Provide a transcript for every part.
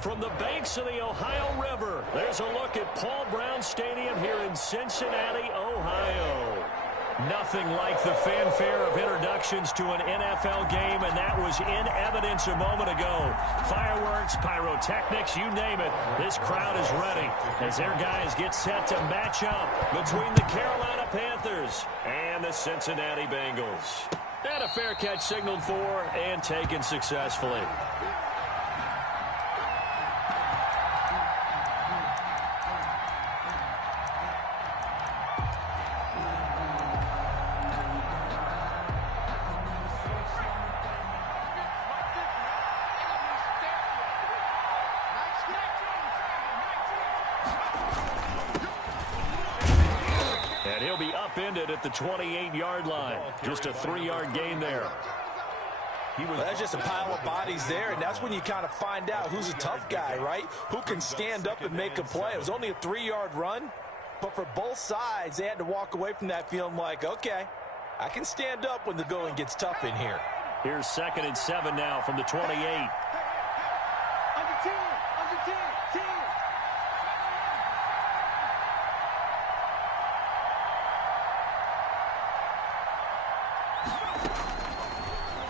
From the banks of the Ohio River, there's a look at Paul Brown Stadium here in Cincinnati, Ohio. Nothing like the fanfare of introductions to an NFL game, and that was in evidence a moment ago. Fireworks, pyrotechnics, you name it. This crowd is ready as their guys get set to match up between the Carolina Panthers and the Cincinnati Bengals. And a fair catch signaled for and taken successfully. And he'll be upended at the 28-yard line. Just a 3-yard gain there. Well, that's just a pile of bodies there, and that's when you kind of find out who's a tough guy, right? Who can stand up and make a play. It was only a 3-yard run, but for both sides, they had to walk away from that feeling like, okay, I can stand up when the going gets tough in here. Here's 2nd and 7 now from the 28.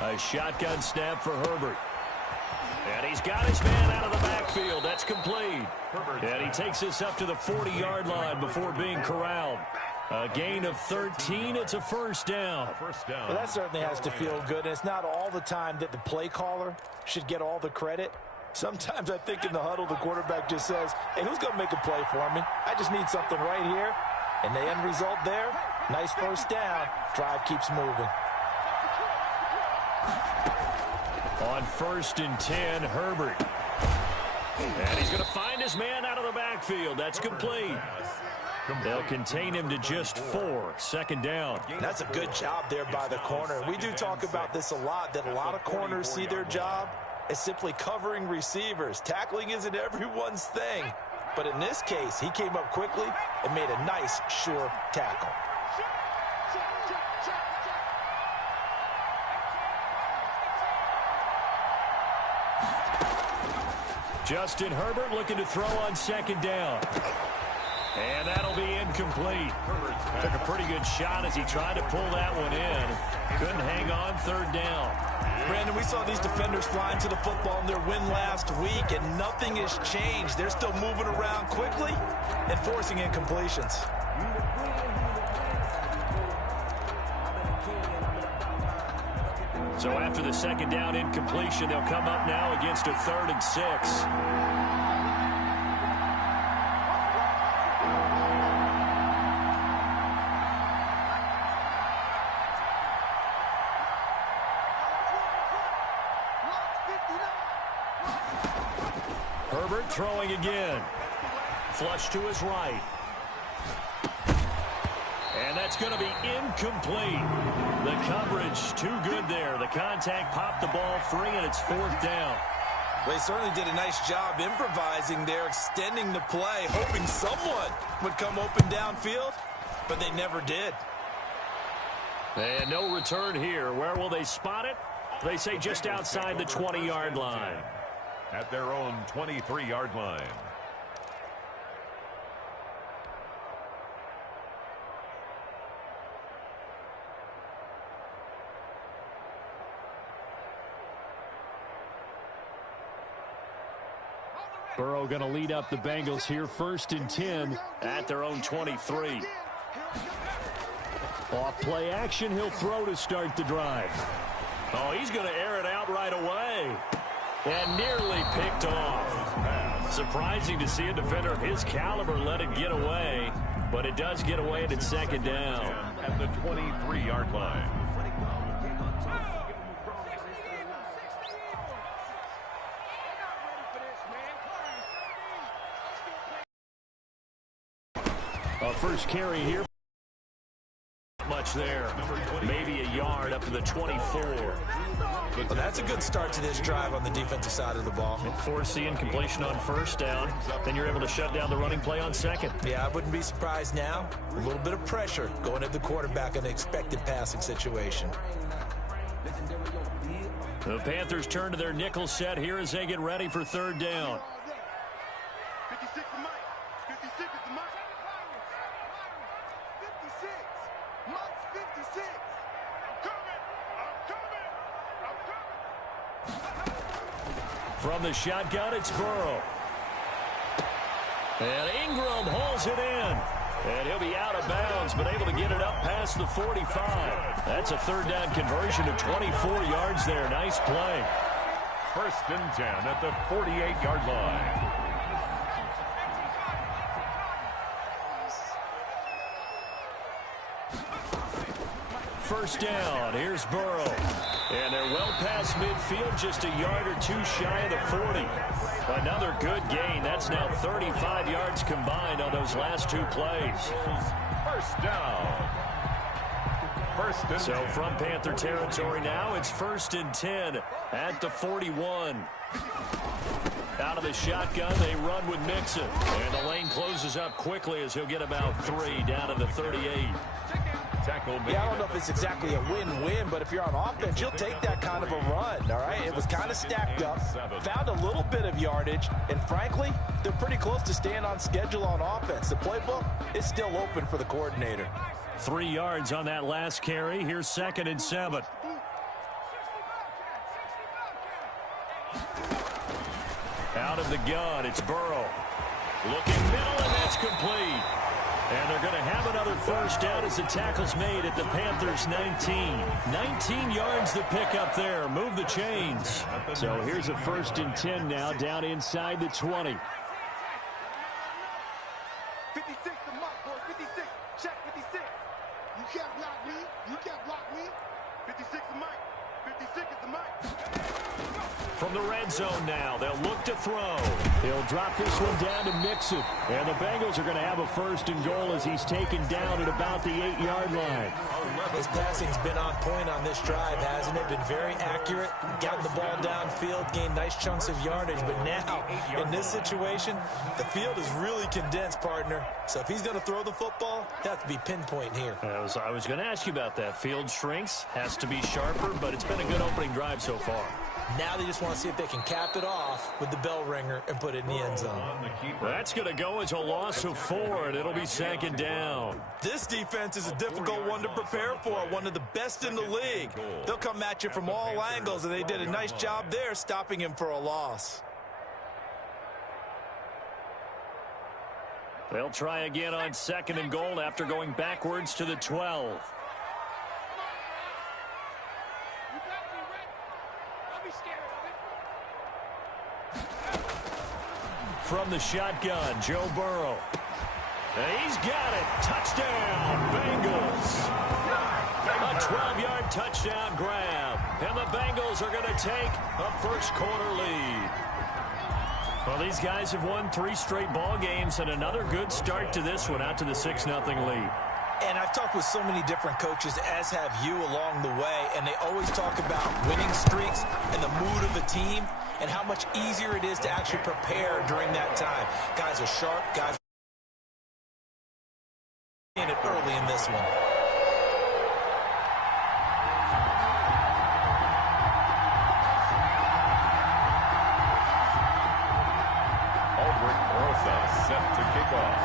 A shotgun snap for Herbert. And he's got his man out of the backfield. That's complete. And he takes this up to the 40-yard line before being corralled. A gain of 13. It's a first down. Well, that certainly has to feel good. And it's not all the time that the play caller should get all the credit. Sometimes I think in the huddle, the quarterback just says, hey, who's going to make a play for me? I just need something right here. And the end result there, nice first down. Drive keeps moving. On 1st and 10, Herbert. And he's going to find his man out of the backfield. That's complete. They'll contain him to just 4. 2nd down. That's a good job there by the corner. We do talk about this a lot, that a lot of corners see their job as simply covering receivers. Tackling isn't everyone's thing. But in this case, he came up quickly and made a nice, sure tackle. Justin Herbert looking to throw on 2nd down. And that'll be incomplete. Took a pretty good shot as he tried to pull that one in. Couldn't hang on 3rd down. Brandon, we saw these defenders flying to the football in their win last week, and nothing has changed. They're still moving around quickly and forcing incompletions. So after the 2nd down incompletion, they'll come up now against a 3rd and 6. Herbert throwing again. Flush to his right. And that's going to be incomplete. The coverage too good there. The contact popped the ball free, and it's 4th down. Well, they certainly did a nice job improvising there, extending the play, hoping someone would come open downfield, but they never did. And no return here. Where will they spot it? They say just outside the 20-yard line. At their own 23-yard line. Burrow going to lead up the Bengals here, 1st and 10 at their own 23. Off play action, he'll throw to start the drive. Oh, he's going to air it out right away. And nearly picked off. Surprising to see a defender of his caliber let it get away, but it does get away at its 2nd down. At the 23-yard line. First carry here. Much there. Maybe a yard up to the 24. Well, that's a good start to this drive on the defensive side of the ball. Force the incompletion on 1st down. Then you're able to shut down the running play on 2nd. Yeah, I wouldn't be surprised now. A little bit of pressure going at the quarterback in an expected passing situation. The Panthers turn to their nickel set here as they get ready for 3rd down. From the shotgun, it's Burrow. And Ingram hauls it in. And he'll be out of bounds, but able to get it up past the 45. That's a third down conversion of 24 yards there. Nice play. 1st and 10 at the 48-yard line. First down, here's Burrow. And they're well past midfield, just a yard or two shy of the 40. Another good gain. That's now 35 yards combined on those last two plays. 1st down. 1st and 10. So from Panther territory now, it's 1st and 10 at the 41. Out of the shotgun, they run with Mixon. And the lane closes up quickly as he'll get about 3 down to the 38. Yeah, I don't know if it's exactly a win-win, but if you're on offense, you'll take that kind of a run, all right? It was kind of stacked up, found a little bit of yardage, and frankly, they're pretty close to staying on schedule on offense. The playbook is still open for the coordinator. 3 yards on that last carry. Here's 2nd and 7. Out of the gun, it's Burrow. Looking middle, and that's complete. And they're going to have another first down as the tackle's made at the Panthers' 19. 19 yards to pick up there. Move the chains. So here's a 1st and 10 now down inside the 20. 56 the mark, boy. 56. Check 56. You can't block me. You can't block me. 56 the mic. 56 is the mic. From the red zone now, they'll look to throw. He'll drop this one down to Mixon. And the Bengals are going to have a 1st and goal as he's taken down at about the 8-yard line. His passing's been on point on this drive, hasn't it? Been very accurate, gotten the ball downfield, gained nice chunks of yardage. But now, in this situation, the field is really condensed, partner. So if he's going to throw the football, he'll have to be pinpoint here. I was going to ask you about that. Field shrinks, has to be sharper, but it's been a good opening drive so far. Now they just want to see if they can cap it off with the bell ringer and put it in the end zone. That's going to go as a loss of 4, and it'll be 2nd down. This defense is a difficult one to prepare for, one of the best in the league. They'll come at you from all angles, and they did a nice job there stopping him for a loss. They'll try again on 2nd and goal after going backwards to the 12. From the shotgun, Joe Burrow. And he's got it. Touchdown, Bengals. A 12-yard touchdown grab. And the Bengals are going to take a first-quarter lead. Well, these guys have won 3 straight ball games, and another good start to this one, out to the 6-0 lead. And I've talked with so many different coaches, as have you along the way, and they always talk about winning streaks and the mood of a team and how much easier it is to actually prepare during that time. Guys are sharp, guys are in it early in this one. Set to kick off.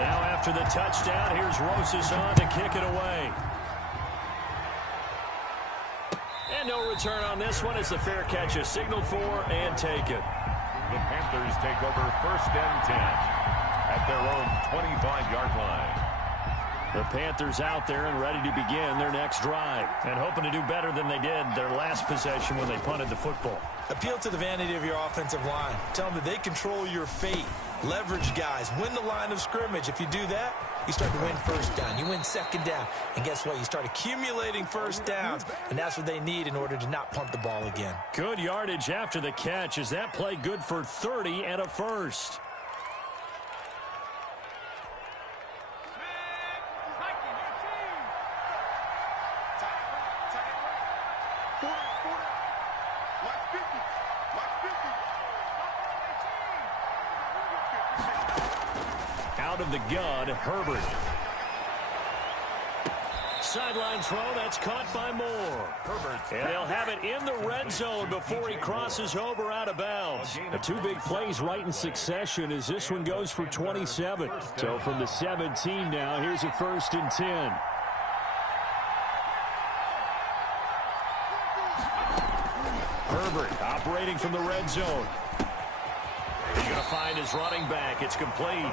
Now after the touchdown, here's Rosas on to kick it away. And no return on this one as the fair catch is signaled for and taken. The Panthers take over 1st and 10 at their own 25-yard line. The Panthers out there and ready to begin their next drive and hoping to do better than they did their last possession when they punted the football. Appeal to the vanity of your offensive line. Tell them that they control your fate. Leverage guys. Win the line of scrimmage. If you do that, you start to win first down. You win second down. And guess what? You start accumulating first downs. And that's what they need in order to not punt the ball again. Good yardage after the catch. Is that play good for 30 and a first? Out of the gun, Herbert. Sideline throw, that's caught by Moore. Herbert. And they'll have it in the red zone before he crosses over out of bounds. The 2 big plays right in succession as this one goes for 27. So from the 17 now, here's a 1st and 10. Herbert operating from the red zone. He's going to find his running back. It's complete.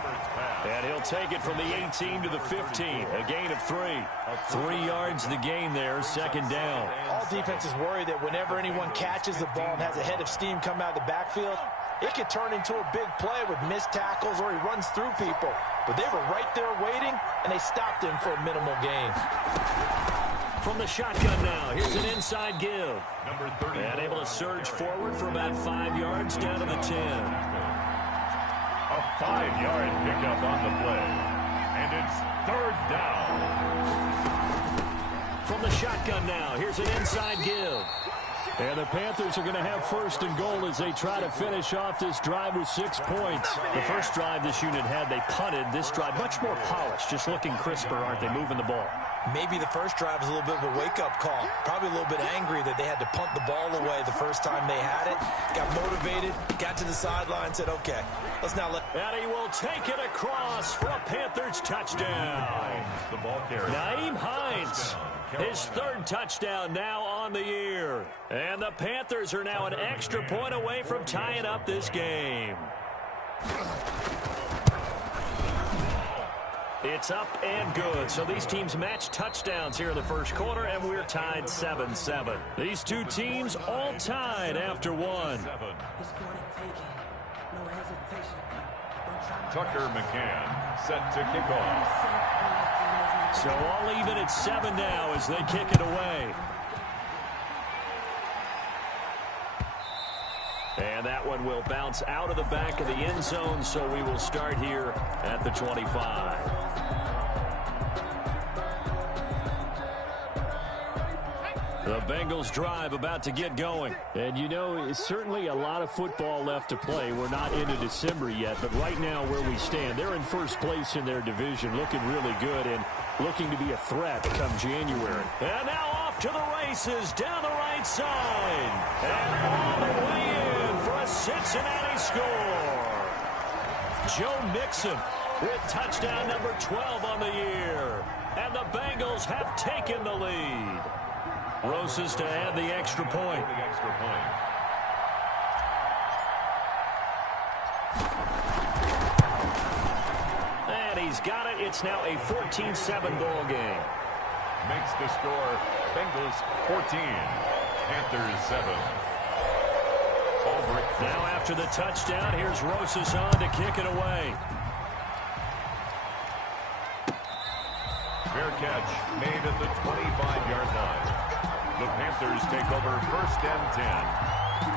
And he'll take it from the 18 to the 15. A gain of 3. 3 yards the gain there, second down. All defenses worry that whenever anyone catches the ball and has a head of steam come out of the backfield, it could turn into a big play with missed tackles or he runs through people. But they were right there waiting, and they stopped him for a minimal gain. From the shotgun now, here's an inside give. And able to surge forward for about 5 yards down to the 10. A 5-yard pickup on the play. And it's third down. From the shotgun now, here's an inside give. And the Panthers are going to have first and goal as they try to finish off this drive with 6 points. The first drive this unit had, they punted. This drive, much more polished, just looking crisper, aren't they, moving the ball? Maybe the first drive was a little bit of a wake-up call. Probably a little bit angry that they had to punt the ball away the first time they had it. Got motivated, got to the sideline, said, okay, let's now let... And he will take it across for a Panthers touchdown. The ball carrier. Nyheim Hines, his third touchdown now on the year. And the Panthers are now an extra point away from tying up this game. It's up and good. So these teams match touchdowns here in the first quarter, and we're tied 7-7. These two teams all tied after one. Tucker McCann set to kick off. So all even at 7 now as they kick it away. And that one will bounce out of the back of the end zone, so we will start here at the 25. The Bengals drive about to get going. And, you know, it's certainly a lot of football left to play. We're not into December yet, but right now where we stand, they're in first place in their division, looking really good and looking to be a threat come January. And now off to the races down the right side. And all the way in for a Cincinnati score. Joe Mixon with touchdown number 12 on the year. And the Bengals have taken the lead. Roses to add the extra point. And he's got it. It's now a 14-7 ball game. Makes the score Bengals 14, Panthers 7. Now after the touchdown, here's Roses on to kick it away. Fair catch made at the 25-yard line. The Panthers take over first and 10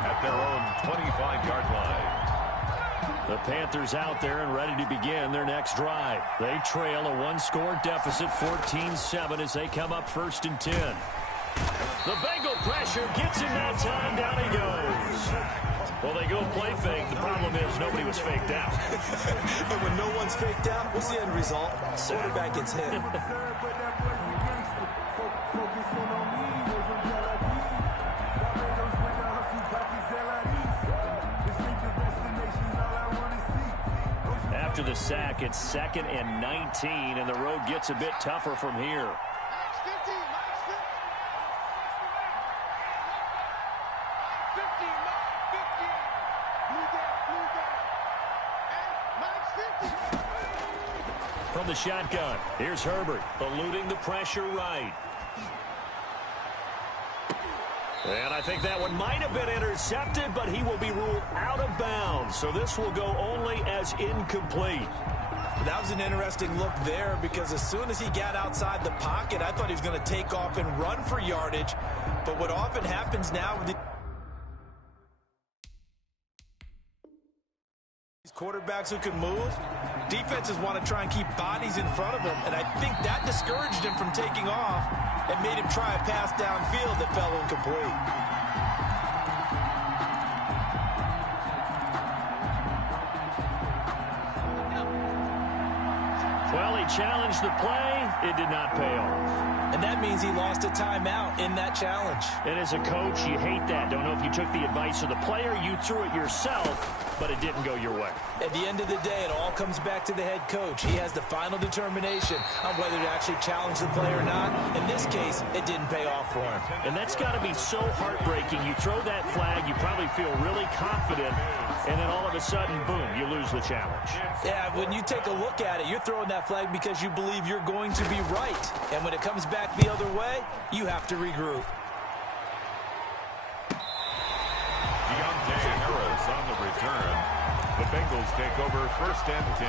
at their own 25-yard line. The Panthers out there and ready to begin their next drive. They trail a one-score deficit, 14-7, as they come up first and 10. The Bengal pressure gets him that time. Down he goes. Well, they go play fake. The problem is nobody was faked out. And when no one's faked out, what's the end result? Quarterback gets hit. After the sack, it's 2nd and 19, and the road gets a bit tougher from here. From the shotgun, here's Herbert, eluding the pressure right. And I think that one might have been intercepted, but he will be ruled out of bounds. So this will go only as incomplete. That was an interesting look there because as soon as he got outside the pocket, I thought he was going to take off and run for yardage. But what often happens now with these quarterbacks who can move, defenses want to try and keep bodies in front of them. And I think that discouraged him from taking off and made him try a pass downfield that fell incomplete. Well, he challenged the play. It did not pay off. And that means he lost a timeout in that challenge. And as a coach, you hate that. Don't know if you took the advice of the player, you threw it yourself. but it didn't go your way. At the end of the day, it all comes back to the head coach. He has the final determination on whether to actually challenge the play or not. In this case, it didn't pay off for him. And that's got to be so heartbreaking. You throw that flag, you probably feel really confident, and then all of a sudden, boom, you lose the challenge. Yeah, when you take a look at it, you're throwing that flag because you believe you're going to be right. And when it comes back the other way, you have to regroup. Harris on the return. The Bengals take over 1st and 10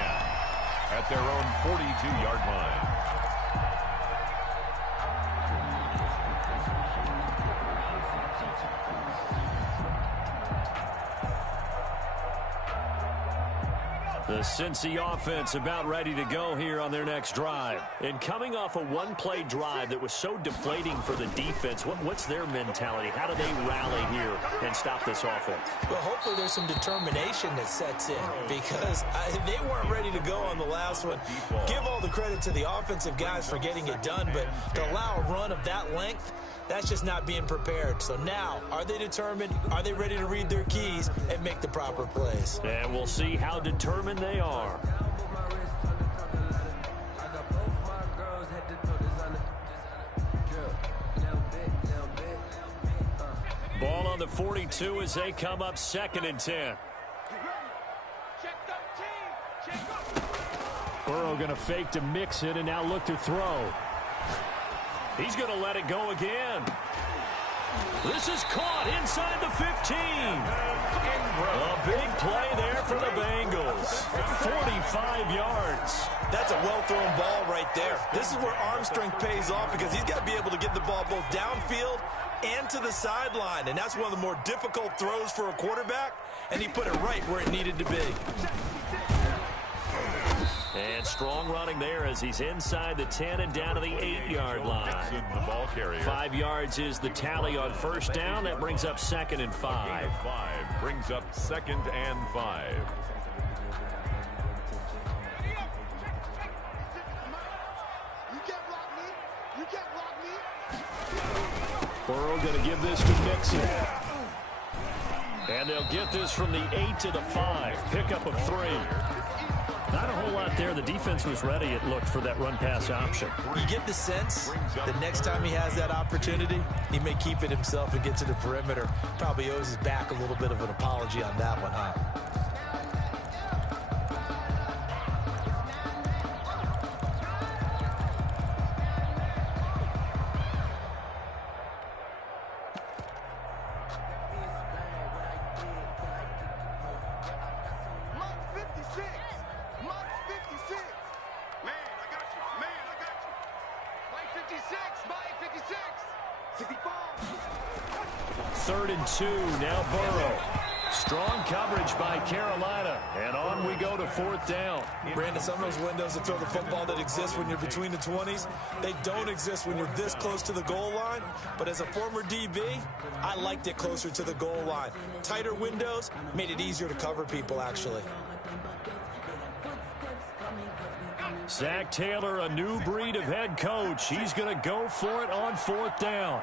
at their own 42-yard line. The Cincy offense about ready to go here on their next drive. And coming off a one-play drive that was so deflating for the defense, what's their mentality? How do they rally here and stop this offense? Well, hopefully there's some determination that sets in because they weren't ready to go on the last one. Give all the credit to the offensive guys for getting it done, but to allow a run of that length, that's just not being prepared. So now, are they determined? Are they ready to read their keys and make the proper plays? And we'll see how determined they are. Ball on the 42 as they come up 2nd and 10. Burrow going to fake to mix it and now look to throw. He's going to let it go again. This is caught inside the 15. A big play there for the Bengals. 45 yards. That's a well-thrown ball right there. This is where arm strength pays off because he's got to be able to get the ball both downfield and to the sideline. And that's one of the more difficult throws for a quarterback. And he put it right where it needed to be. And strong running there as he's inside the 10 and down to the 8-yard line. The ball carrier. 5 yards is the tally on 1st down. That brings up 2nd and 5. Brings up 2nd and 5. Burrow going to give this to Mixon. And they'll get this from the 8 to the 5. Pickup of 3. Not a whole lot there. The defense was ready, it looked, for that run-pass option. You get the sense that next time he has that opportunity, he may keep it himself and get to the perimeter. Probably owes his back a little bit of an apology on that one, huh? Third and 2, now Burrow. Strong coverage by Carolina, and on we go to 4th down. Brandon, some of those windows to throw the football that exist when you're between the 20s, they don't exist when you're this close to the goal line. But as a former DB, I liked it closer to the goal line. Tighter windows made it easier to cover people, actually. Zach Taylor, a new breed of head coach. He's going to go for it on 4th down.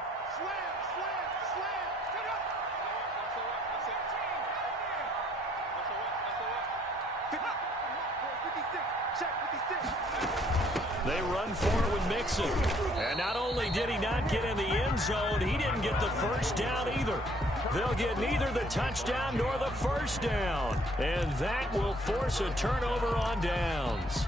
They run for it with Mixon. And not only did he not get in the end zone, he didn't get the first down either. They'll get neither the touchdown nor the first down. And that will force a turnover on downs.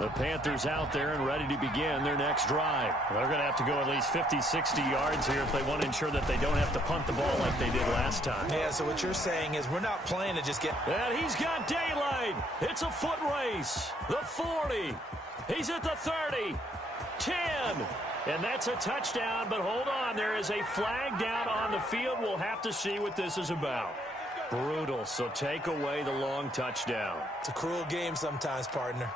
The Panthers out there and ready to begin their next drive. They're going to have to go at least 50, 60 yards here if they want to ensure that they don't have to punt the ball like they did last time. Yeah, so what you're saying is we're not playing to just get... And he's got daylight. It's a foot race. The 40. He's at the 30. 10. And that's a touchdown, but hold on. There is a flag down on the field. We'll have to see what this is about. Brutal, so take away the long touchdown. It's a cruel game sometimes, partner.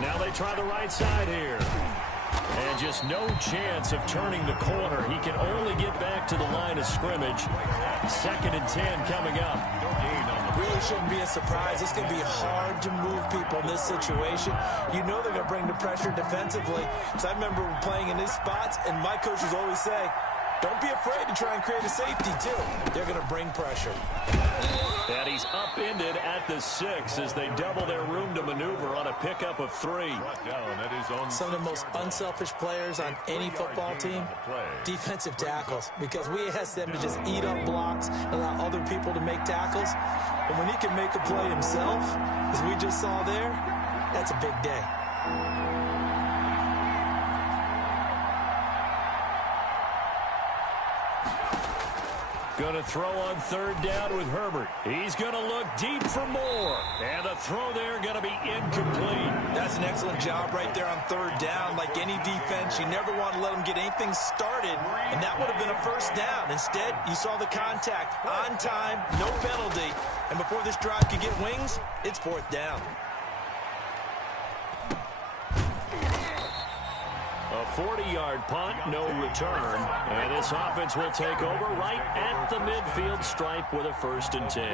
Now they try the right side here. And just no chance of turning the corner. He can only get back to the line of scrimmage. 2nd and 10 coming up. Really shouldn't be a surprise. It's going to be hard to move people in this situation. You know they're going to bring the pressure defensively. So I remember playing in these spots, and my coaches always say, don't be afraid to try and create a safety, too. They're going to bring pressure. And he's upended at the 6 as they double their room to maneuver on a pickup of 3. Some of the most unselfish players on any football team, defensive tackles, because we ask them to just eat up blocks and allow other people to make tackles. And when he can make a play himself, as we just saw there, that's a big day. Going to throw on 3rd down with Herbert. He's going to look deep for more. And the throw there going to be incomplete. That's an excellent job right there on 3rd down. Like any defense, you never want to let them get anything started, and that would have been a 1st down. Instead, you saw the contact on time, no penalty, and before this drive could get wings, it's 4th down. A 40-yard punt, no return. And this offense will take over right at the midfield stripe with a 1st and 10.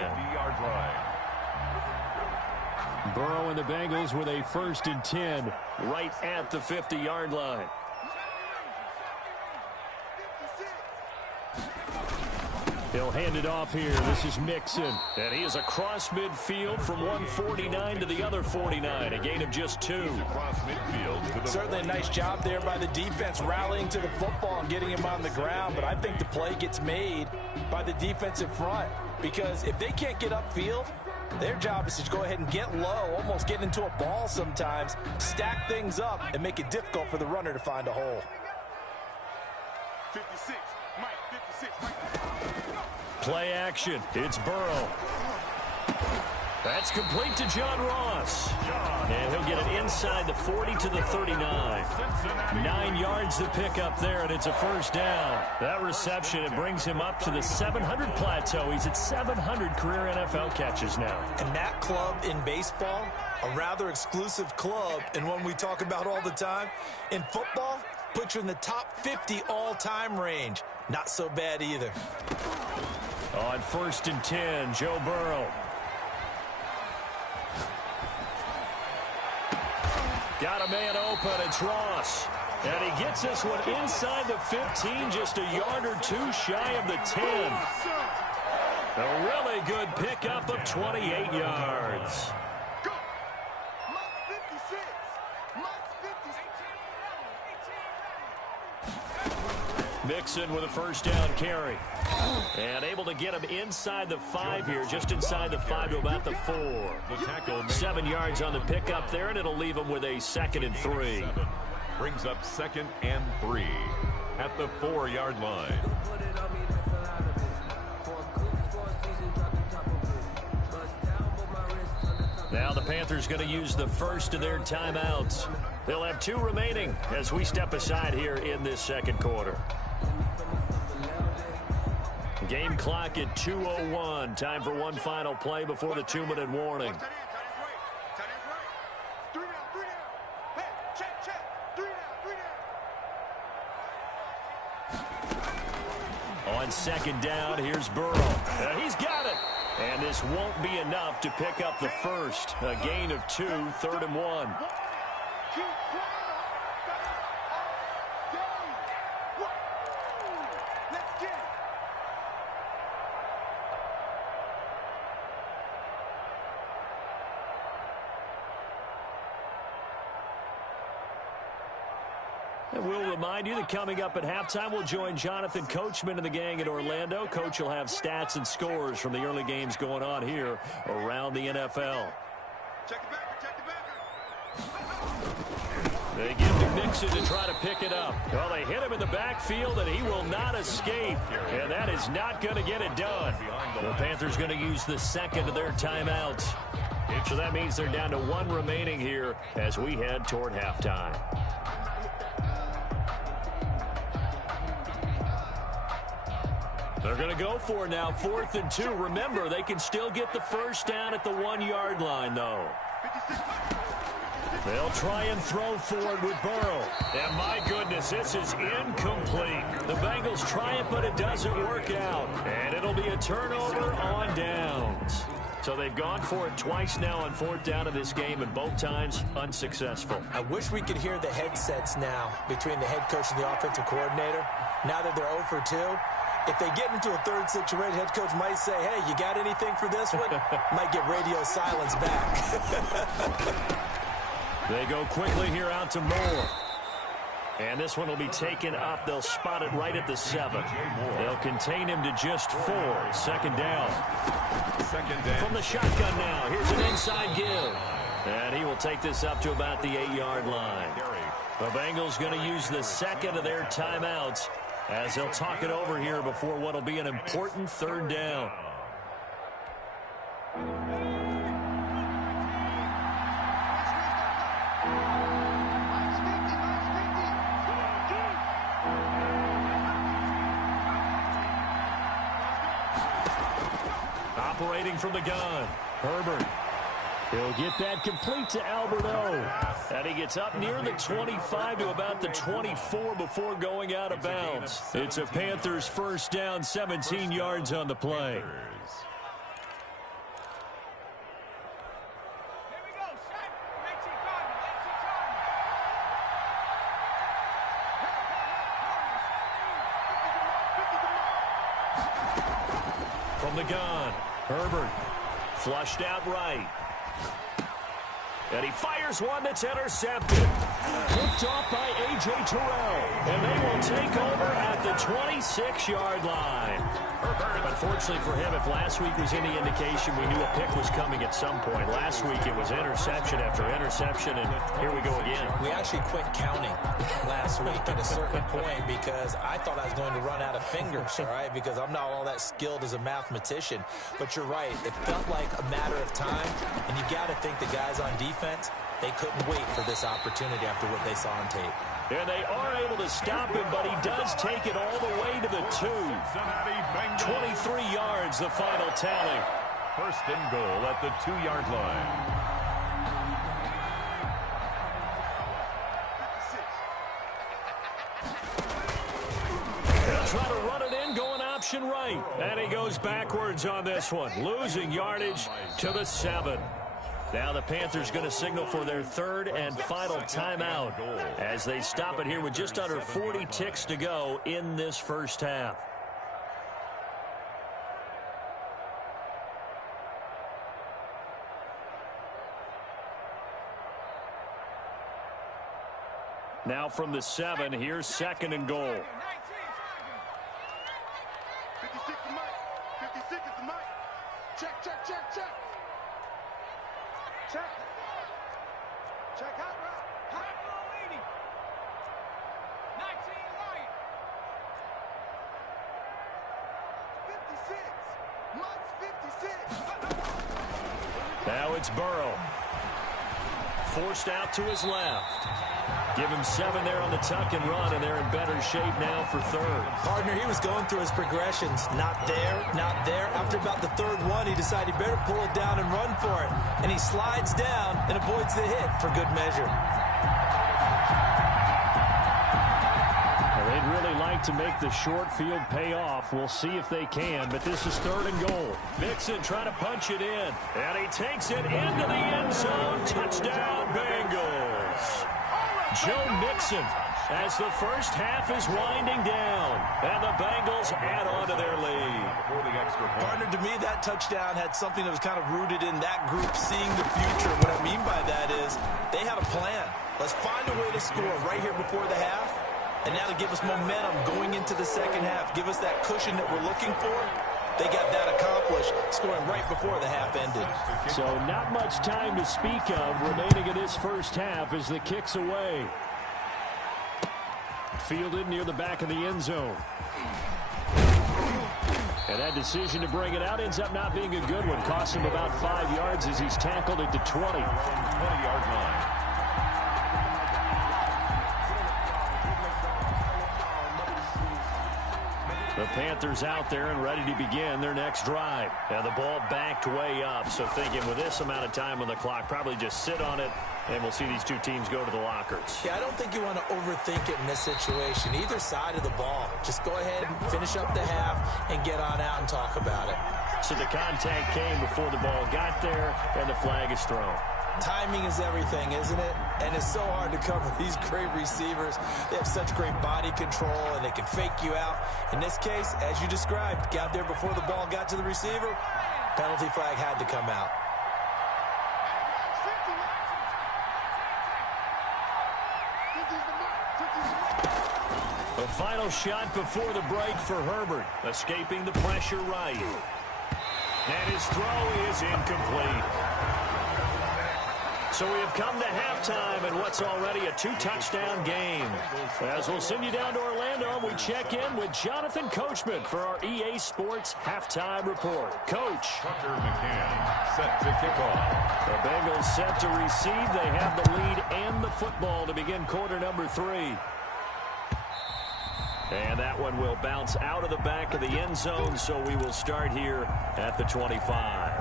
Burrow and the Bengals with a 1st and 10 right at the 50-yard line. He'll hand it off here. This is Mixon. And he is across midfield from 149 to the other 49. A gain of just 2. Certainly a nice job there by the defense rallying to the football and getting him on the ground. But I think the play gets made by the defensive front. Because if they can't get upfield, their job is to go ahead and get low, almost get into a ball sometimes, stack things up, and make it difficult for the runner to find a hole. 56, Mike, 56, Mike. Play action. It's Burrow. That's complete to John Ross. And he'll get it inside the 40 to the 39. 9 yards to pick up there, and it's a 1st down. That reception, it brings him up to the 700 plateau. He's at 700 career NFL catches now. And that club in baseball, a rather exclusive club, and one we talk about all the time. In football, puts you in the top 50 all-time range. Not so bad either. On 1st and 10, Joe Burrow. Got a man open. It's Ross. And he gets this one inside the 15, just a yard or 2 shy of the 10. A really good pickup of 28 yards. Go! Mike 56. Mike 56. Mixon with a 1st down carry. And able to get him inside the 5 here, just inside the 5 to about the 4. 7 yards on the pickup there, and it'll leave him with a 2nd and 3. Brings up 2nd and 3 at the 4-yard line. Now the Panthers going to use the first of their timeouts. They'll have 2 remaining as we step aside here in this 2nd quarter. Game clock at 2:01. Time for one final play before the 2-minute warning. On 2nd down, here's Burrow. He's got it. And this won't be enough to pick up the 1st. A gain of 2, 3rd and 1. And we'll remind you that coming up at halftime, we'll join Jonathan Coachman and the gang in Orlando. Coach will have stats and scores from the early games going on here around the NFL. Check the backer, check the backer. They give to Mixon to try to pick it up. Well, they hit him in the backfield, and he will not escape. And that is not going to get it done. The Panthers going to use the 2nd of their timeouts. So that means they're down to 1 remaining here as we head toward halftime. They're going to go for it now, 4th and 2. Remember, they can still get the 1st down at the 1-yard line, though. They'll try and throw forward with Burrow. And my goodness, this is incomplete. The Bengals try it, but it doesn't work out. And it'll be a turnover on downs. So they've gone for it twice now on 4th down of this game, and both times unsuccessful. I wish we could hear the headsets now between the head coach and the offensive coordinator. Now that they're 0 for 2, if they get into a third situation, head coach might say, hey, you got anything for this one? Might get radio silence back. They go quickly here out to Moore. And this one will be taken up. They'll spot it right at the 7. They'll contain him to just 4. 2nd down. From the shotgun now. Here's an inside give. And he will take this up to about the 8-yard line. The Bengals going to use the 2nd of their timeouts as they'll talk it over here before what will be an important 3rd down. Operating from the gun, Herbert. He'll get that complete to Alberto. And he gets up near the 25 to about the 24 before going out of bounds. It's a Panthers 1st down, 17 yards on the play. From the gun, Herbert flushed out right. And he fires one that's intercepted. Picked off by A.J. Terrell. And they will take over at the 26-yard line. Unfortunately for him, if last week was any indication, we knew a pick was coming at some point. Last week it was interception after interception, and here we go again. We actually quit counting last week at a certain point because I thought I was going to run out of fingers, all right, because I'm not all that skilled as a mathematician. But you're right. It felt like a matter of time, and you got to think the guys on defense, they couldn't wait for this opportunity after what they saw on tape. And they are able to stop him, but he does take it all the way to the 2. 23 yards, the final tally. 1st and goal at the 2-yard line. They'll try to run it in, going option right. And he goes backwards on this one, losing yardage to the 7. Now the Panthers going to signal for their 3rd and final timeout as they stop it here with just under 40 ticks to go in this 1st half. Now from the 7, here's 2nd and goal. 56 is Mike. 56 is Mike. Check, check, check, check. Check. Check hot route. Hot route 80. 19 right. 56. Mike's 56. Now it's Burrow. Forced out to his left. Give him 7 there on the tuck and run, and they're in better shape now for 3rd. Partner, he was going through his progressions. Not there, not there. After about the 3rd one, he decided he better pull it down and run for it. And he slides down and avoids the hit for good measure. Well, they'd really like to make the short field pay off. We'll see if they can, but this is 3rd and goal. Mixon trying to punch it in, and he takes it into the end zone. Touchdown, Bengals. Joe Mixon as the 1st half is winding down, and the Bengals add on to their lead. Partner, to me, that touchdown had something that was kind of rooted in that group seeing the future. What I mean by that is they had a plan. Let's find a way to score right here before the half, and that'll give us momentum going into the 2nd half, give us that cushion that we're looking for. They got that accomplished, scoring right before the half ended. So not much time to speak of remaining in this 1st half as the kick's away. Fielded near the back of the end zone. And that decision to bring it out ends up not being a good one. Cost him about 5 yards as he's tackled at the 20. 20-yard line. The Panthers out there and ready to begin their next drive. And the ball backed way up, so thinking with this amount of time on the clock, probably just sit on it And we'll see these two teams go to the lockers. Yeah, I don't think you want to overthink it in this situation. Either side of the ball. Just go ahead and finish up the half and get on out and talk about it. So the contact came before the ball got there, and the flag is thrown. Timing is everything, isn't it? And it's so hard to cover these great receivers. They have such great body control, and they can fake you out. In this case, as you described, got there before the ball got to the receiver. Penalty flag had to come out. The final shot before the break for Herbert, escaping the pressure right. And his throw is incomplete. So we have come to halftime in what's already a two-touchdown game. As we'll send you down to Orlando, we check in with Jonathan Coachman for our EA Sports Halftime Report. Coach. Tucker McCann set to kick off. The Bengals set to receive. They have the lead and the football to begin quarter number 3. And that one will bounce out of the back of the end zone, so we will start here at the 25.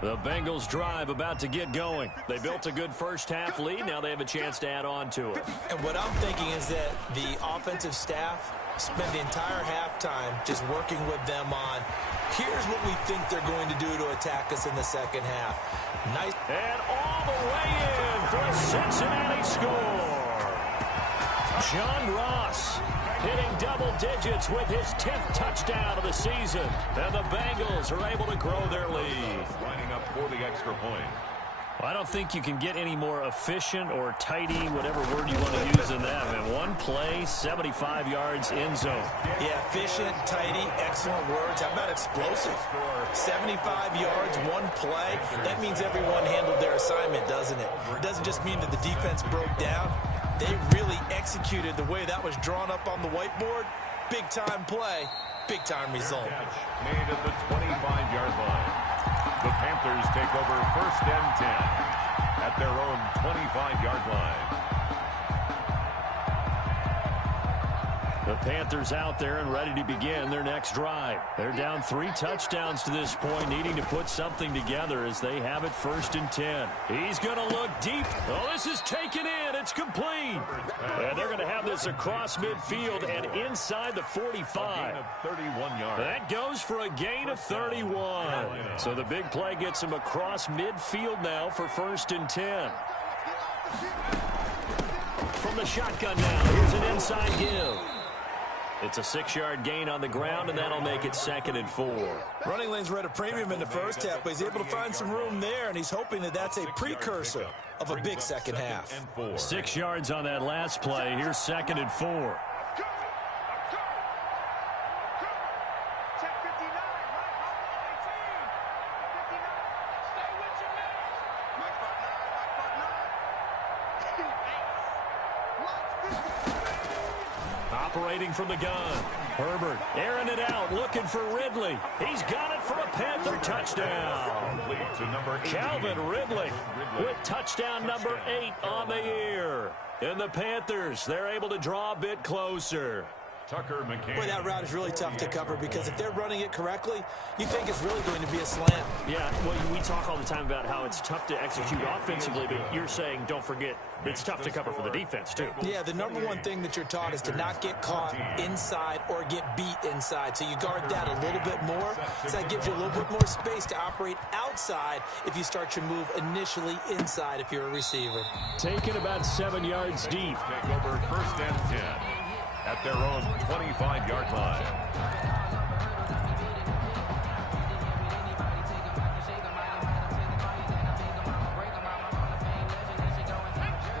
The Bengals drive about to get going. They built a good first-half lead. Now they have a chance to add on to it. And what I'm thinking is that the offensive staff spend the entire halftime just working with them on, here's what we think they're going to do to attack us in the second half. Nice. And all the way in for a Cincinnati score. John Ross hitting double digits with his 10th touchdown of the season. And the Bengals are able to grow their lead. Lining up for the extra point. Well, I don't think you can get any more efficient or tidy, whatever word you want to use in that. And one play, 75 yards in zone. Yeah, efficient, tidy, excellent words. How about explosive? 75 yards, one play. That means everyone handled their assignment, doesn't it? It doesn't just mean that the defense broke down. They really executed the way that was drawn up on the whiteboard. Big-time play, big-time result. Made at the 25-yard line. The Panthers take over first and 10 at their own 25-yard line. The Panthers out there and ready to begin their next drive. They're down 3 touchdowns to this point, needing to put something together as they have it first and 10. He's going to look deep. Oh, this is taken in. It's complete. And they're going to have this across midfield and inside the 45. 31 yards. That goes for a gain of 31. So the big play gets him across midfield now for first and 10. From the shotgun now, here's an inside give. It's a 6-yard gain on the ground, and that'll make it 2nd and 4. Running lanes were at a premium in the first half, but he's able to find some room there, and he's hoping that that's a precursor of a big second half. 6 yards on that last play. Here's 2nd and 4. Operating from the gun. Herbert airing it out, looking for Ridley. He's got it for a Panther touchdown. Calvin Ridley with touchdown number 8 on the year. And the Panthers, they're able to draw a bit closer. Tucker McCann. Boy, that route is really tough to cover because if they're running it correctly, you think it's really going to be a slant. Yeah, well, we talk all the time about how it's tough to execute offensively, but you're saying, don't forget, it's tough to cover for the defense, too. Yeah, the number one thing that you're taught is to not get caught inside or get beat inside. So you guard that a little bit more. So that gives you a little bit more space to operate outside if you start your move initially inside if you're a receiver. Taken about 7 yards deep. Take over first and 10 at their own 25-yard line.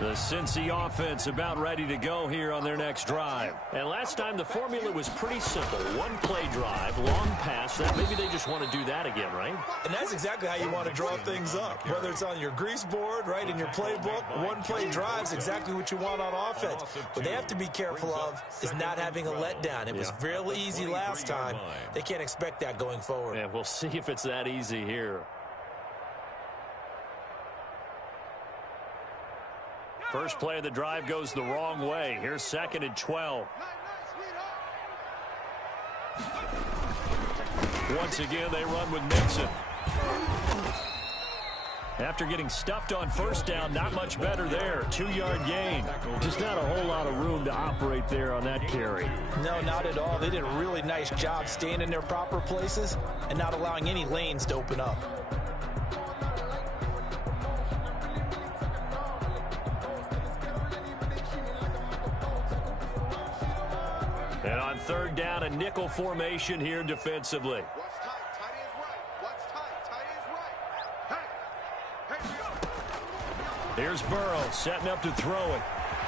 The Cincy offense about ready to go here on their next drive. And last time the formula was pretty simple. One play drive, long pass. That maybe they just want to do that again, right? And that's exactly how you want to draw things up. Whether it's on your grease board, right, in your playbook, one play drive's exactly what you want on offense. What they have to be careful of is not having a letdown. It was real easy last time. They can't expect that going forward. Yeah, we'll see if it's that easy here. First play of the drive goes the wrong way. Here's 2nd and 12. Once again, they run with Mixon. After getting stuffed on first down, not much better there. 2-yard gain. Just not a whole lot of room to operate there on that carry. No, not at all. They did a really nice job staying in their proper places and not allowing any lanes to open up. And on third down, a nickel formation here defensively. What's tight? Tight ends right. What's tight? Tight ends right. Hey. Here's Burrow setting up to throw it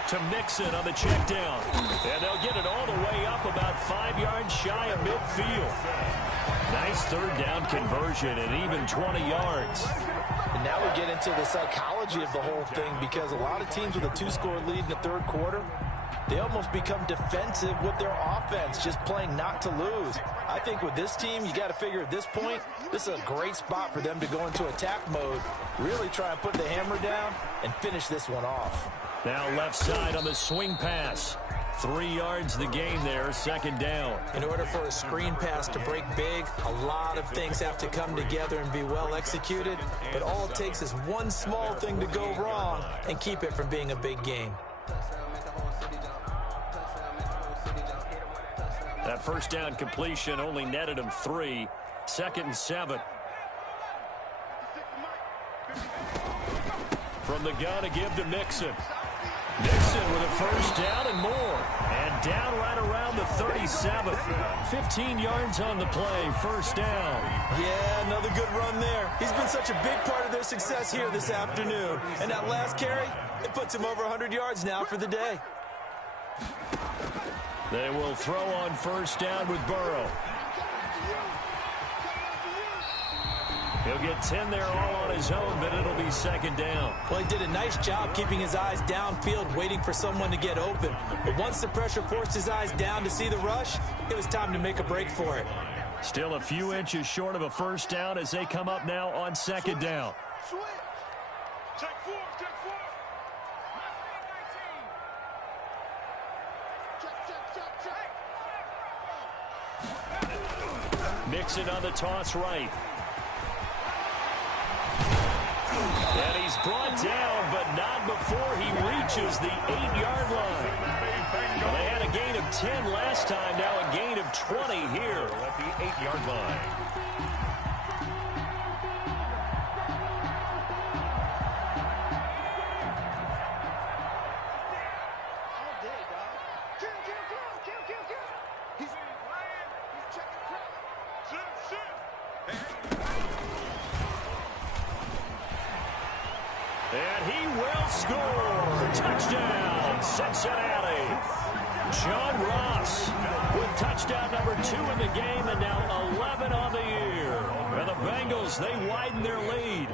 to Mixon on the check down. And they'll get it all the way up about 5 yards shy of midfield. Nice third down conversion and even 20 yards. And now we get into the psychology of the whole thing, because a lot of teams with a 2-score lead in the third quarter, they almost become defensive with their offense, just playing not to lose. I think with this team, you got to figure at this point, this is a great spot for them to go into attack mode, really try and put the hammer down and finish this one off. Now left side on the swing pass. 3 yards the gain there, second down. In order for a screen pass to break big, a lot of things have to come together and be well executed, but all it takes is one small thing to go wrong and keep it from being a big game. That first down completion only netted him 3. 2nd and 7. From the gun to give to Mixon. Mixon with a first down and more. And down right around the 37. 15 yards on the play, first down. Yeah, another good run there. He's been such a big part of their success here this afternoon. And that last carry, it puts him over 100 yards now for the day. They will throw on first down with Burrow. He'll get 10 there all on his own, but it'll be second down. Well, he did a nice job keeping his eyes downfield, waiting for someone to get open. But once the pressure forced his eyes down to see the rush, it was time to make a break for it. Still a few inches short of a first down as they come up now on second down. Switch. Check 4. Check 4. Mixon on the toss right. And he's brought down, but not before he reaches the 8-yard line. Well, they had a gain of 10 last time, now a gain of 20 here at the 8-yard line. And he will score. Touchdown, Cincinnati. John Ross with touchdown number 2 in the game, and now 11 on the year. And the Bengals, they widen their lead.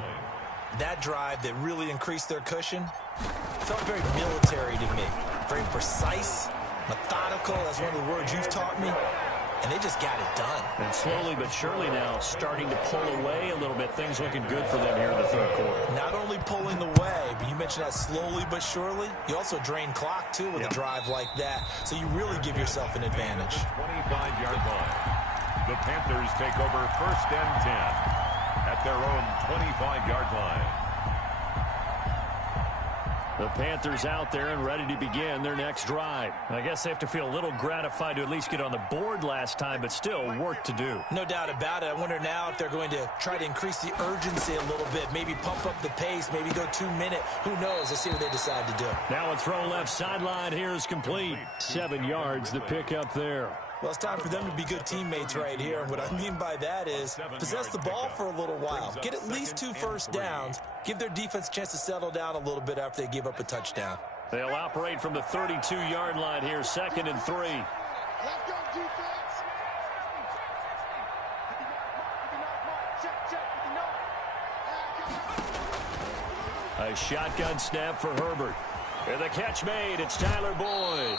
That drive that really increased their cushion felt very military to me. Very precise, methodical, that's one of the words you've taught me. And they just got it done. And slowly but surely now starting to pull away a little bit. Things looking good for them here in the third quarter. Not only pulling away, but you mentioned that slowly but surely. You also drain clock, too, with a drive like that. So you really give yourself an advantage. 25-yard line. The Panthers take over first and 10 at their own 25-yard line. The Panthers out there and ready to begin their next drive. I guess they have to feel a little gratified to at least get on the board last time, but still work to do. No doubt about it. I wonder now if they're going to try to increase the urgency a little bit, maybe pump up the pace, maybe go 2-minute. Who knows? Let's see what they decide to do. Now a throw left sideline here is complete. 7 yards, the pickup there. Well, it's time for them to be good teammates right here. And what I mean by that is possess the ball for a little while. Get at least 2 first downs. Give their defense a chance to settle down a little bit after they give up a touchdown. They'll operate from the 32-yard line here, 2nd and 3. Let's go, defense. Check, 59. A shotgun snap for Herbert. And the catch made. It's Tyler Boyd.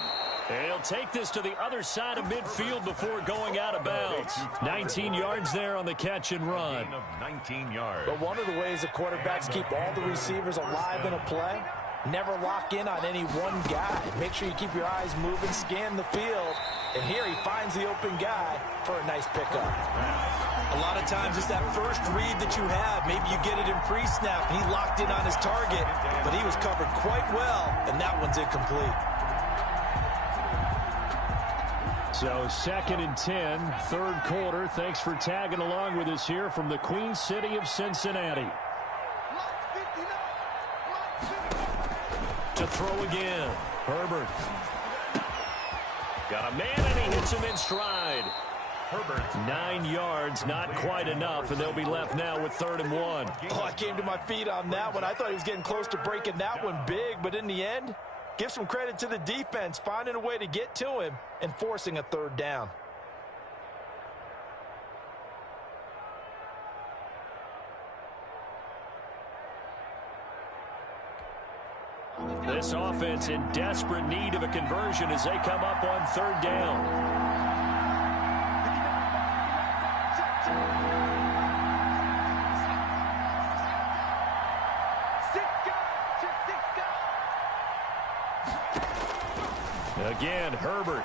And he'll take this to the other side of midfield before going out of bounds. 19 yards there on the catch and run. 19 yards. But one of the ways the quarterbacks keep all the receivers alive in a play, never lock in on any one guy. Make sure you keep your eyes moving, scan the field. And here he finds the open guy for a nice pickup. A lot of times it's that first read that you have. Maybe you get it in pre-snap, and he locked in on his target, but he was covered quite well, and that one's incomplete. So 2nd and 10, third quarter. Thanks for tagging along with us here from the Queen City of Cincinnati. To throw again, Herbert. Got a man, and he hits him in stride. Herbert. 9 yards, not quite enough, and they'll be left now with 3rd and 1. Oh, I came to my feet on that one. I thought he was getting close to breaking that one big, but in the end, give some credit to the defense, finding a way to get to him and forcing a 3rd down. This offense in desperate need of a conversion as they come up on 3rd down. Again, Herbert.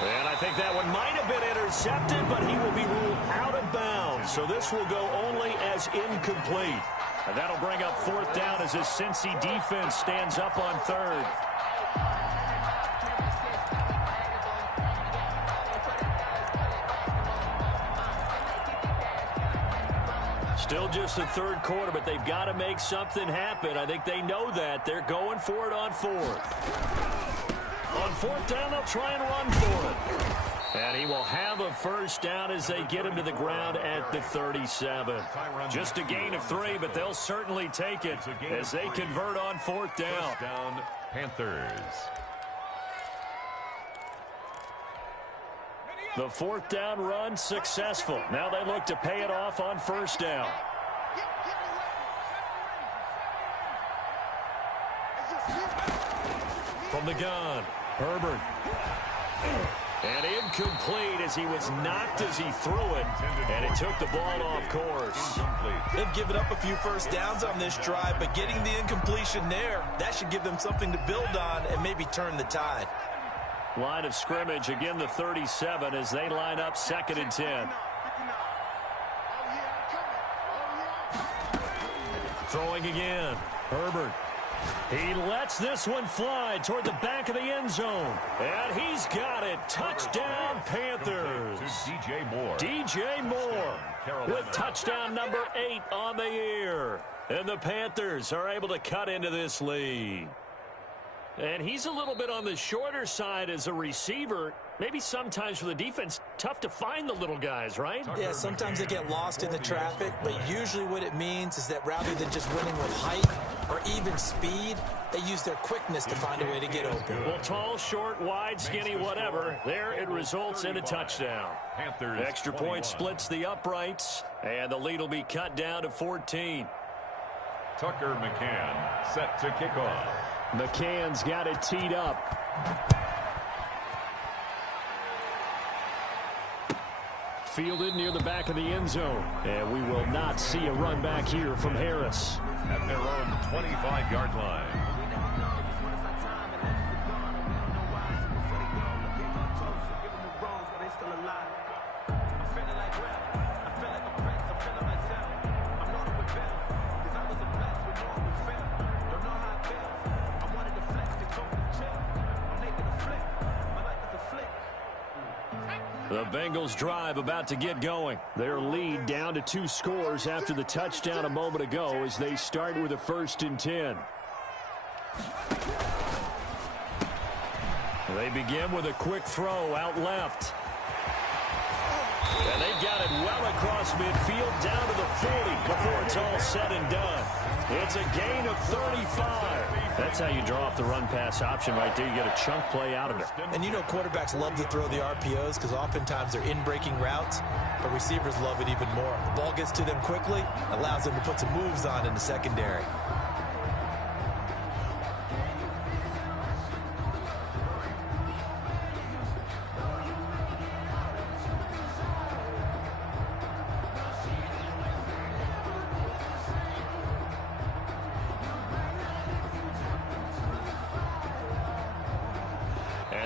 And I think that one might have been intercepted, but he will be ruled out of bounds. So this will go only as incomplete. And that'll bring up 4th down as this Cincy defense stands up on 3rd. Still just the 3rd quarter, but they've got to make something happen. I think they know that. They're going for it on 4th. On 4th down, they'll try and run for it. And he will have a 1st down as they get him to the ground at the 37. Just a gain of 3, but they'll certainly take it as they convert on 4th down. 1st down, Panthers. The 4th down run successful. Now they look to pay it off on 1st down. From the gun, Herbert. And incomplete as he was knocked as he threw it. And it took the ball off course. They've given up a few 1st downs on this drive, but getting the incompletion there, that should give them something to build on and maybe turn the tide. Line of scrimmage, again the 37 as they line up 2nd and 10. Throwing again, Herbert. He lets this one fly toward the back of the end zone. And he's got it. Touchdown, Panthers. DJ Moore. DJ Moore with touchdown number 8 on the year. And the Panthers are able to cut into this lead. And he's a little bit on the shorter side as a receiver. Maybe sometimes for the defense, tough to find the little guys, right? Yeah, sometimes they get lost in the traffic, but usually what it means is that rather than just winning with height or even speed, they use their quickness to find a way to get open. Well, tall, short, wide, skinny, whatever. There it results in a touchdown. Extra point splits the uprights, and the lead will be cut down to 14. Tucker McCann set to kick off. McCann's got it teed up. Fielded near the back of the end zone. And we will not see a run back here from Harris. At their own 25-yard line. The Bengals drive about to get going. Their lead down to 2 scores after the touchdown a moment ago as they start with a 1st and 10. They begin with a quick throw out left. And they've got it well across midfield down to the 40 before it's all said and done. It's a gain of 35. That's how you draw up the run-pass option right there. You get a chunk play out of it. And you know quarterbacks love to throw the RPOs because oftentimes they're in-breaking routes, but receivers love it even more. The ball gets to them quickly, allows them to put some moves on in the secondary.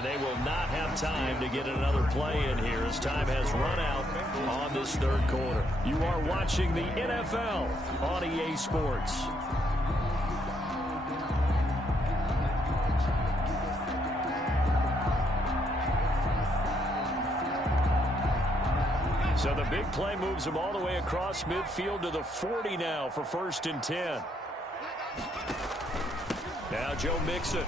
they will not have time to get another play in here as time has run out on this third quarter. You are watching the NFL on EA Sports. So the big play moves him all the way across midfield to the 40 now for 1st and 10. Now Joe Mixon.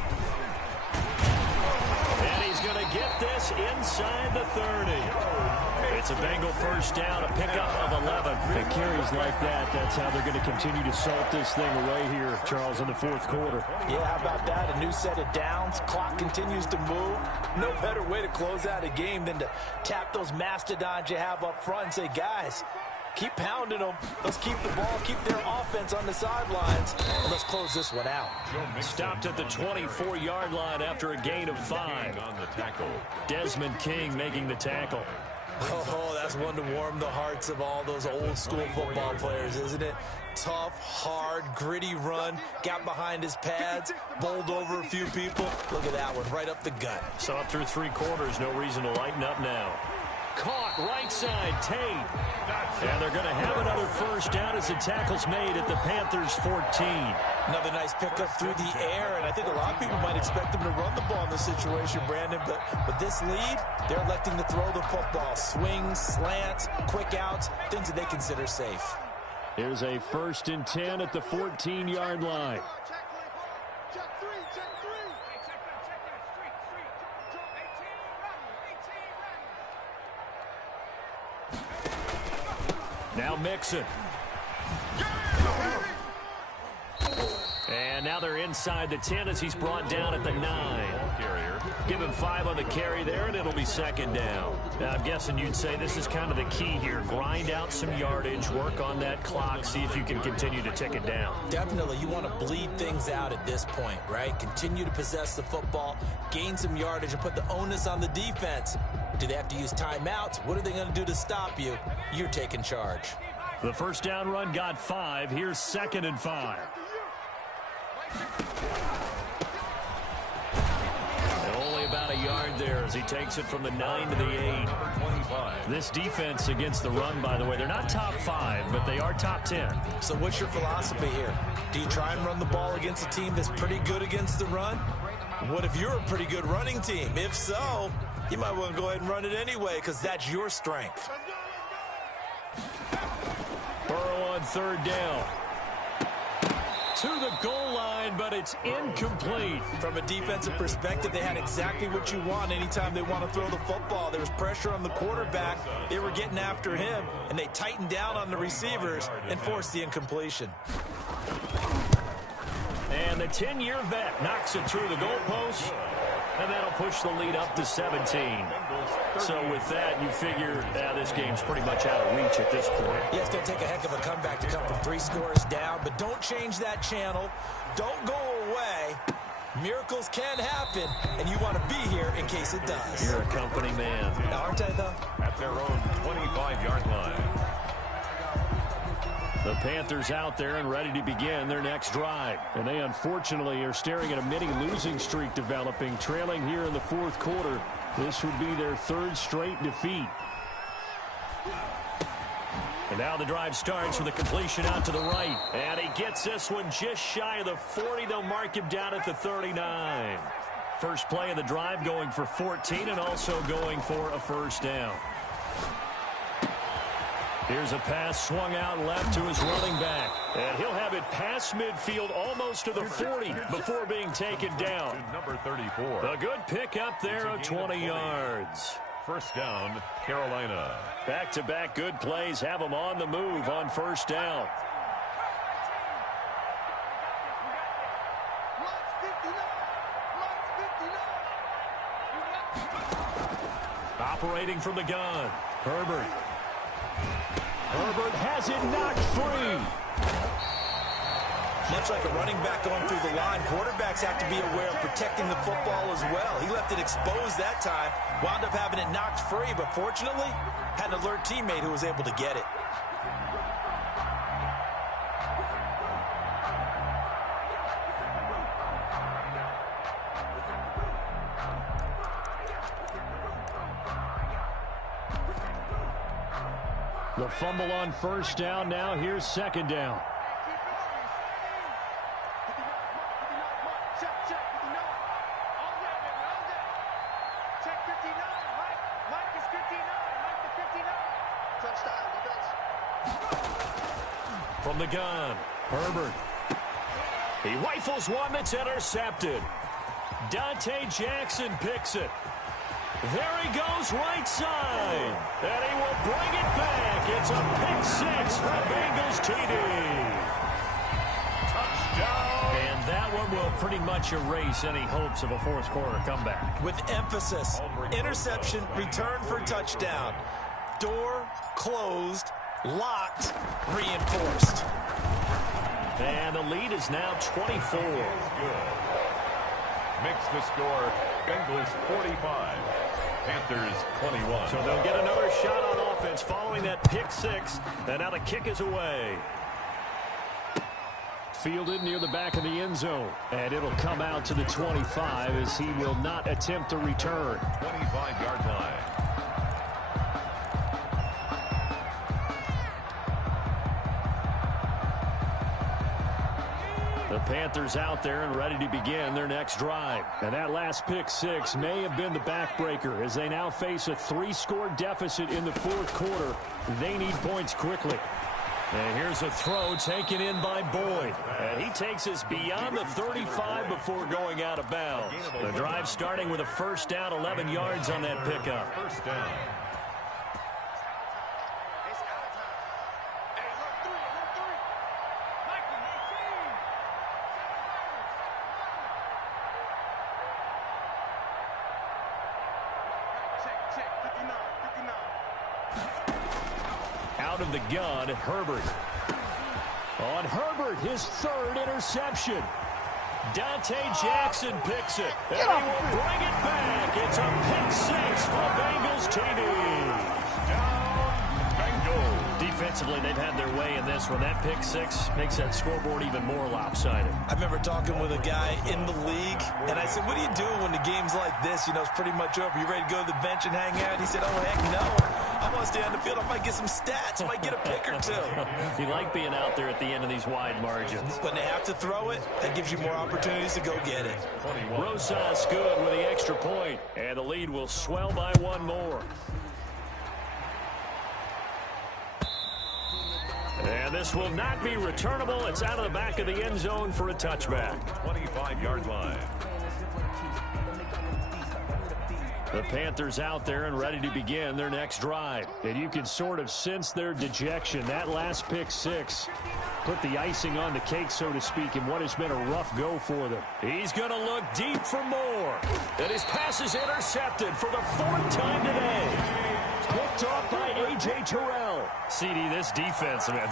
And he's going to get this inside the 30. It's a Bengal first down, a pickup of 11. It carries like that. That's how they're going to continue to salt this thing away here, Charles, in the fourth quarter. Yeah, how about that? A new set of downs. Clock continues to move. No better way to close out a game than to tap those mastodons you have up front and say, guys, keep pounding them. Let's keep the ball, keep their offense on the sidelines, and let's close this one out. Stopped at the 24-yard line after a gain of 5. On the tackle. Desmond King making the tackle. Oh, that's one to warm the hearts of all those old-school football players, isn't it? Tough, hard, gritty run, got behind his pads, bowled over a few people. Look at that one, right up the gut. Saw it through 3 quarters, no reason to lighten up now. Caught right side, Tate. And they're going to have another first down as the tackle's made at the Panthers' 14. Another nice pickup through the air, and I think a lot of people might expect them to run the ball in this situation, Brandon, but with this lead, they're electing to throw the football. Swings, slants, quick outs, things that they consider safe. Here's a 1st and 10 at the 14-yard line. Now Mixon. And now they're inside the 10 as he's brought down at the 9. Give him 5 on the carry there, and it'll be 2nd down. Now, I'm guessing you'd say this is kind of the key here. Grind out some yardage, work on that clock, see if you can continue to tick it down. Definitely. You want to bleed things out at this point, right? Continue to possess the football, gain some yardage, and put the onus on the defense. Do they have to use timeouts? What are they going to do to stop you? You're taking charge. The first down run got 5. Here's 2nd and 5. And only about a yard there as he takes it from the 9 to the 8. This defense against the run, by the way, they're not top 5, but they are top 10. So what's your philosophy here? Do you try and run the ball against a team that's pretty good against the run? What if you're a pretty good running team? If so, you might want to go ahead and run it anyway because that's your strength. Burrow on 3rd down. To the goal line, but it's incomplete. From a defensive perspective, they had exactly what you want anytime they want to throw the football. There was pressure on the quarterback. They were getting after him, and they tightened down on the receivers and forced the incompletion. And the 10-year vet knocks it through the goalpost, and that'll push the lead up to 17. So with that, you figure this game's pretty much out of reach at this point. Yeah, it's going to take a heck of a comeback to come from 3 scores down, but don't change that channel. Don't go away. Miracles can happen, and you want to be here in case it does. You're a company man. Aren't I, though? At their own 25-yard line. The Panthers out there and ready to begin their next drive. And they unfortunately are staring at a mini losing streak developing, trailing here in the 4th quarter. This would be their 3rd straight defeat. And now the drive starts with a completion out to the right. And he gets this one just shy of the 40. They'll mark him down at the 39. First play of the drive going for 14 and also going for a first down. Here's a pass swung out left to his running back. And he'll have it past midfield almost to the 40 before being taken down. Number 34. A good pickup there of 20 yards. First down, Carolina. Back-to-back good plays have them on the move on first down. Operating from the gun, Herbert. Herbert has it knocked free. Much like a running back going through the line, quarterbacks have to be aware of protecting the football as well. He left it exposed that time, wound up having it knocked free, but fortunately, had an alert teammate who was able to get it. The fumble on first down. Now here's second down. From the gun, Herbert. He rifles one that's intercepted. Dante Jackson picks it. There he goes right side. And he will bring it back. It's a pick six for Bengals TD. Touchdown. And that one will pretty much erase any hopes of a fourth quarter comeback. With emphasis, interception, return for touchdown. Door closed, locked, reinforced. And the lead is now 24. Makes the score Bengals 45, Panthers 21. So they'll get another shot on offense following that pick six. And now the kick is away. Fielded near the back of the end zone. And it'll come out to the 25 as he will not attempt to return. 25-yard line. The Panthers out there and ready to begin their next drive. And that last pick six may have been the backbreaker as they now face a 3-score deficit in the fourth quarter. They need points quickly. And here's a throw taken in by Boyd. And he takes us beyond the 35 before going out of bounds. The drive starting with a first down, 11 yards on that pickup. First down. Out of the gun, Herbert. On Herbert, his third interception. Dante Jackson picks it. And he will bring it back. It's a pick six for the Bengals TD. Defensively, they've had their way in this one. That pick six makes that scoreboard even more lopsided. I remember talking with a guy in the league, and I said, what do you do when the game's like this? You know, it's pretty much over. You ready to go to the bench and hang out? He said, oh, heck no. I want to stay on the field. I might get some stats. I might get a pick or two. You like being out there at the end of these wide margins. When they have to throw it, that gives you more opportunities to go get it. Rosas good with the extra point, and the lead will swell by one more. And this will not be returnable. It's out of the back of the end zone for a touchback. 25-yard line. The Panthers out there and ready to begin their next drive. And you can sort of sense their dejection. That last pick six put the icing on the cake, so to speak, in what has been a rough go for them. He's going to look deep for more. And his pass is intercepted for the fourth time today. Picked off by A.J. Terrell. CD, this defense, man,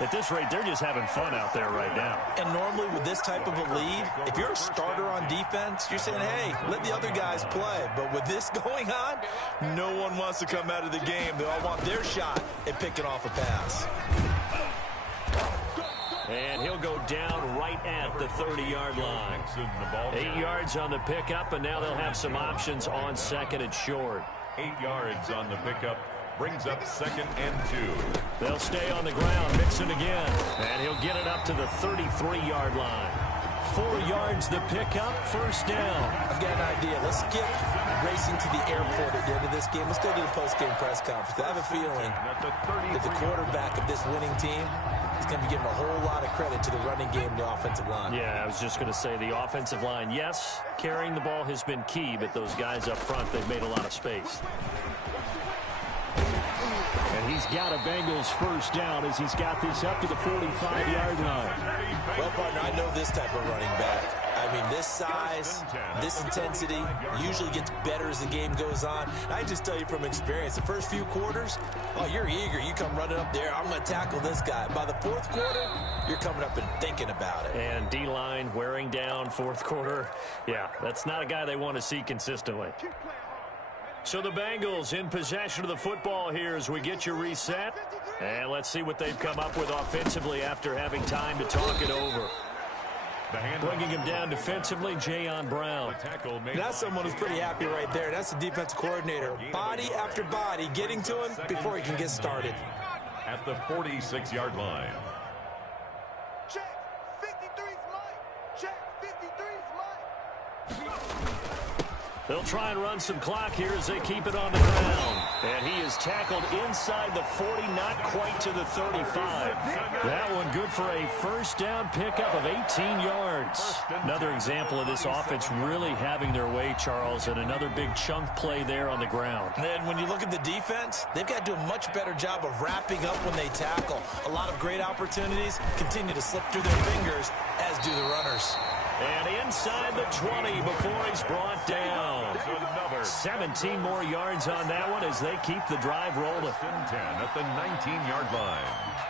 at this rate, they're just having fun out there right now. And normally with this type of a lead, if you're a starter on defense, you're saying, hey, let the other guys play. But with this going on, no one wants to come out of the game. They all want their shot at picking off a pass. And he'll go down right at the 30-yard line. 8 yards on the pickup, and now they'll have some options on second and short. 8 yards on the pickup. Brings up second and 2. They'll stay on the ground. Mixon again. And he'll get it up to the 33-yard line. 4 yards the pickup. First down. I've got an idea. Let's skip racing to the airport at the end of this game. Let's go to the post-game press conference. I have a feeling that the quarterback of this winning team is going to be giving a whole lot of credit to the running game and the offensive line. Yeah, I was just going to say the offensive line, yes, carrying the ball has been key, but those guys up front, they've made a lot of space. And he's got a Bengals first down as he's got this up to the 45-yard line. Well, partner, I know this type of running back. I mean, this size, this intensity usually gets better as the game goes on. I just tell you from experience, the first few quarters, oh, you're eager. You come running up there. I'm going to tackle this guy. By the fourth quarter, you're coming up and thinking about it. And D-line wearing down fourth quarter. Yeah, that's not a guy they want to see consistently. So the Bengals in possession of the football here as we get you reset. And let's see what they've come up with offensively after having time to talk it over. Bringing him down defensively, Jayon Brown. That's someone who's pretty happy right there. That's the defensive coordinator. Body after body getting to him before he can get started. at the 46-yard line. Check. 53's Mike. Check. 53's Mike. They'll try and run some clock here as they keep it on the ground. And he is tackled inside the 40, not quite to the 35. That one good for a first down pickup of 18 yards. Another example of this offense really having their way, Charles, and another big chunk play there on the ground. And when you look at the defense, they've got to do a much better job of wrapping up when they tackle. A lot of great opportunities continue to slip through their fingers, as do the runners. And inside the 20 before he's brought down. 17 more yards on that one as they keep the drive rolling. 10 at the 19-yard line.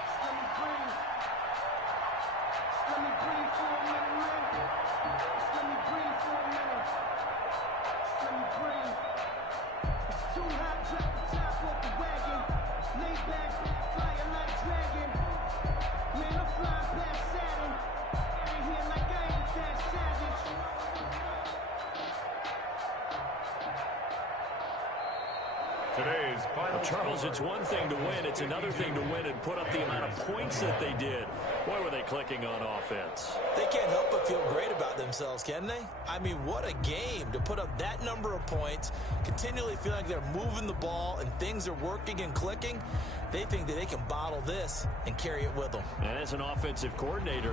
Charles, it's one thing to win. It's another thing to win and put up the amount of points that they did. Boy, were they clicking on offense. They can't help but feel great about themselves, can they? I mean, what a game to put up that number of points, continually feeling like they're moving the ball and things are working and clicking. They think that they can bottle this and carry it with them. And as an offensive coordinator,